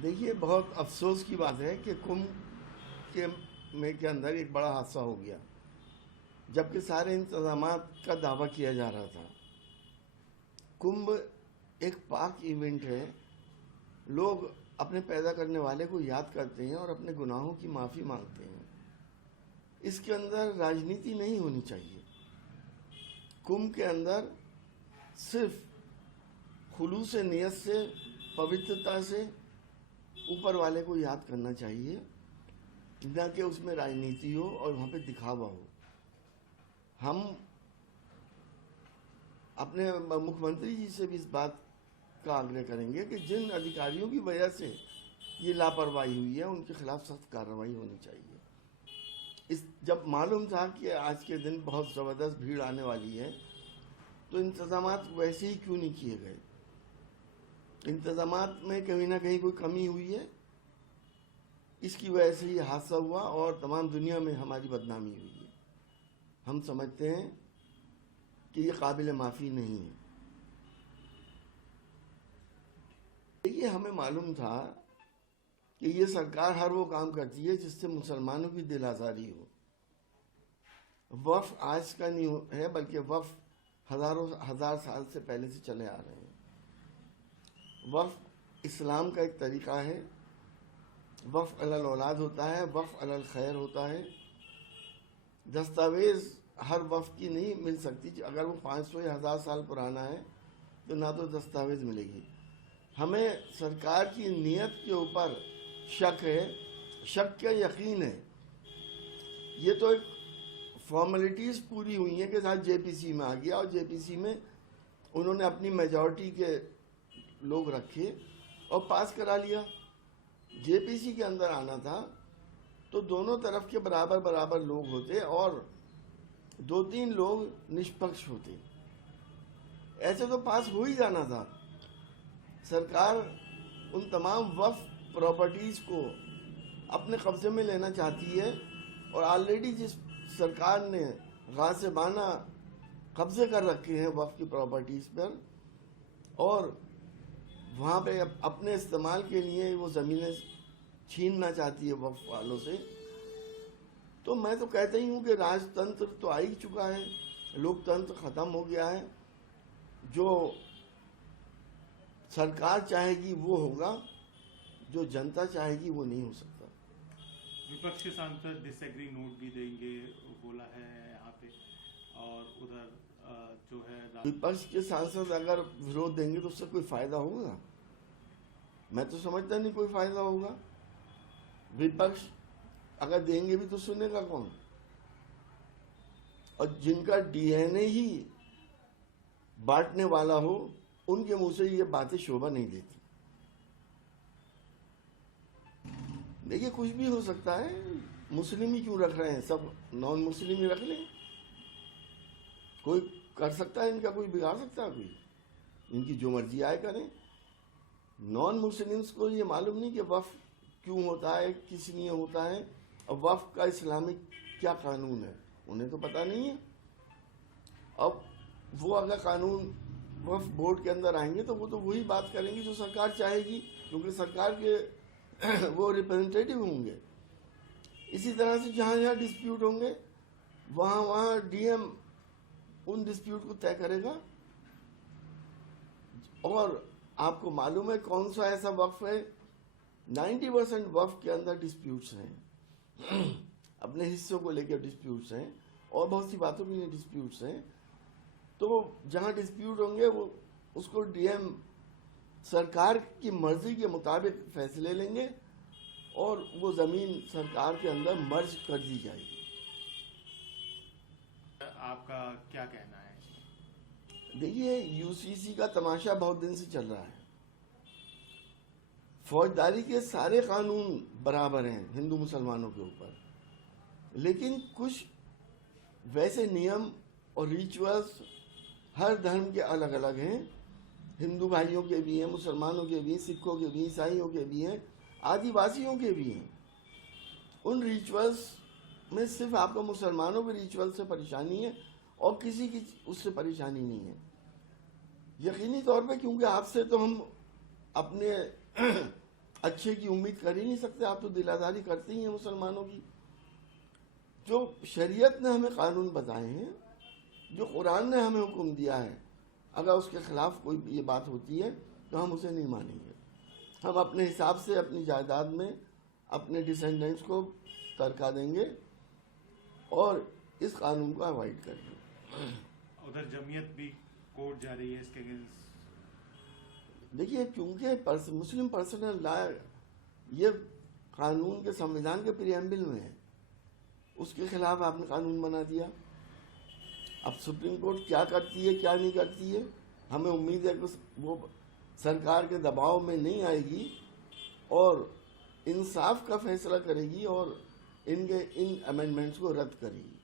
देखिए, बहुत अफसोस की बात है कि कुंभ के अंदर एक बड़ा हादसा हो गया, जबकि सारे इंतजामात का दावा किया जा रहा था। कुंभ एक पाक इवेंट है। लोग अपने पैदा करने वाले को याद करते हैं और अपने गुनाहों की माफ़ी मांगते हैं। इसके अंदर राजनीति नहीं होनी चाहिए। कुंभ के अंदर सिर्फ खुलूस नियत से, पवित्रता से ऊपर वाले को याद करना चाहिए, न कि उसमें राजनीति हो और वहाँ पे दिखावा हो। हम अपने मुख्यमंत्री जी से भी इस बात का आग्रह करेंगे कि जिन अधिकारियों की वजह से ये लापरवाही हुई है, उनके खिलाफ सख्त कार्रवाई होनी चाहिए। जब मालूम था कि आज के दिन बहुत ज़बरदस्त भीड़ आने वाली है, तो इंतजामात वैसे ही क्यों नहीं किए गए? इंतजामात में कहीं ना कहीं कोई कमी हुई है, इसकी वजह से ये हादसा हुआ और तमाम दुनिया में हमारी बदनामी हुई है। हम समझते हैं कि ये काबिल माफ़ी नहीं है। देखिए, हमें मालूम था कि ये सरकार हर वो काम करती है जिससे मुसलमानों की दिल आज़ारी हो। वफ़ आज का नहीं है, बल्कि वफ़ हजार साल से पहले से चले आ रहे हैं। वफ़ इस्लाम का एक तरीका है। वफ़ अलल औलाद होता है, वफ़ अलल खैर होता है। दस्तावेज़ हर वफ़ की नहीं मिल सकती। अगर वो 500 या 1000 साल पुराना है तो ना तो दस्तावेज़ मिलेगी। हमें सरकार की नीयत के ऊपर शक है, शक क्या यकीन है। ये तो एक फॉर्मेलिटीज़ पूरी हुई हैं कि साथ जेपीसी में आ गया और जेपीसी में उन्होंने अपनी मेजॉरिटी के लोग रखे और पास करा लिया। जेपीसी के अंदर आना था तो दोनों तरफ के बराबर बराबर लोग होते और 2-3 लोग निष्पक्ष होते। ऐसे तो पास हो ही जाना था। सरकार उन तमाम वफ़ प्रॉपर्टीज़ को अपने कब्जे में लेना चाहती है और ऑलरेडी जिस सरकार ने गासिबाना कब्जे कर रखे हैं वफ़ की प्रॉपर्टीज़ पर, और वहाँ पे अपने इस्तेमाल के लिए वो ज़मीनें छीनना चाहती है वफ़ वालों से। तो मैं तो कहता ही हूँ कि राजतंत्र तो आ ही चुका है, लोकतंत्र ख़त्म हो गया है। जो सरकार चाहेगी वो होगा, जो जनता चाहेगी वो नहीं हो सकता। विपक्ष के सांसद डिसएग्री नोट भी देंगे बोला है यहाँ पे, और उधर जो है विपक्ष के सांसद अगर विरोध देंगे तो उससे कोई फायदा होगा? मैं तो समझता नहीं कोई फायदा होगा। विपक्ष अगर देंगे भी तो सुनेगा कौन? और जिनका डीएनए ही बांटने वाला हो, उनके मुंह से ये बातें शोभा नहीं देती। देखिए, कुछ भी हो सकता है। मुस्लिम ही क्यों रख रहे हैं? सब नॉन मुस्लिम ही रख लें। कोई कर सकता है इनका, कोई बिगाड़ सकता है कोई? इनकी जो मर्जी आए करें। नॉन मुस्लिम्स को ये मालूम नहीं कि वफ़ क्यों होता है, किस लिए होता है, और वफ़ का इस्लामिक क्या कानून है, उन्हें तो पता नहीं है। अब वो अगर कानून वफ़ बोर्ड के अंदर आएंगे तो वो तो वही बात करेंगे जो सरकार चाहेगी, क्योंकि सरकार के वो रिप्रेजेंटेटिव होंगे। इसी तरह से जहाँ जहाँ डिस्प्यूट होंगे वहाँ डीएम उन डिस्प्यूट को तय करेगा। और आपको मालूम है कौन सा ऐसा वक्फ है? 90% वक्फ के अंदर डिस्प्यूट्स हैं। अपने हिस्सों को लेकर डिस्प्यूट्स हैं और बहुत सी बातों के लिए डिस्प्यूट्स हैं। तो जहां डिस्प्यूट होंगे वो उसको डीएम सरकार की मर्जी के मुताबिक फैसले लेंगे और वो जमीन सरकार के अंदर मर्ज कर दी जाएगी। आपका क्या कहना है? देखिए, यूसीसी का तमाशा बहुत दिन से चल रहा है। फौजदारी के सारे कानून बराबर हैं हिंदू मुसलमानों के ऊपर, लेकिन कुछ वैसे नियम और रिचुअल्स हर धर्म के अलग अलग हैं। हिंदू भाइयों के भी हैं, मुसलमानों के भी, सिखों के भी, ईसाइयों के भी हैं, आदिवासियों के भी हैं। उन रिचुअल्स में सिर्फ आपको मुसलमानों के रिचुअल से परेशानी है और किसी की उससे परेशानी नहीं है। यकीनी तौर पे, क्योंकि आपसे तो हम अपने अच्छे की उम्मीद कर ही नहीं सकते। आप तो दिलादारी करते ही हैं मुसलमानों की। जो शरीयत ने हमें कानून बताए हैं, जो कुरान ने हमें हुक्म दिया है, अगर उसके खिलाफ कोई ये बात होती है तो हम उसे नहीं मानेंगे। हम अपने हिसाब से अपनी जायदाद में अपने डिसेंडेंट्स को तरका देंगे और इस कानून को अवॉइड करेंगे। उधर जमीयत भी कोर्ट जा रही है इसके अगेंस्ट। देखिए, चूंकि मुस्लिम पर्सनल लॉ ये कानून के संविधान के प्रियम्बल में है, उसके खिलाफ आपने कानून बना दिया। अब सुप्रीम कोर्ट क्या करती है क्या नहीं करती है, हमें उम्मीद है कि वो सरकार के दबाव में नहीं आएगी और इंसाफ का फैसला करेगी और इन अमेंडमेंट्स को रद्द करेगी।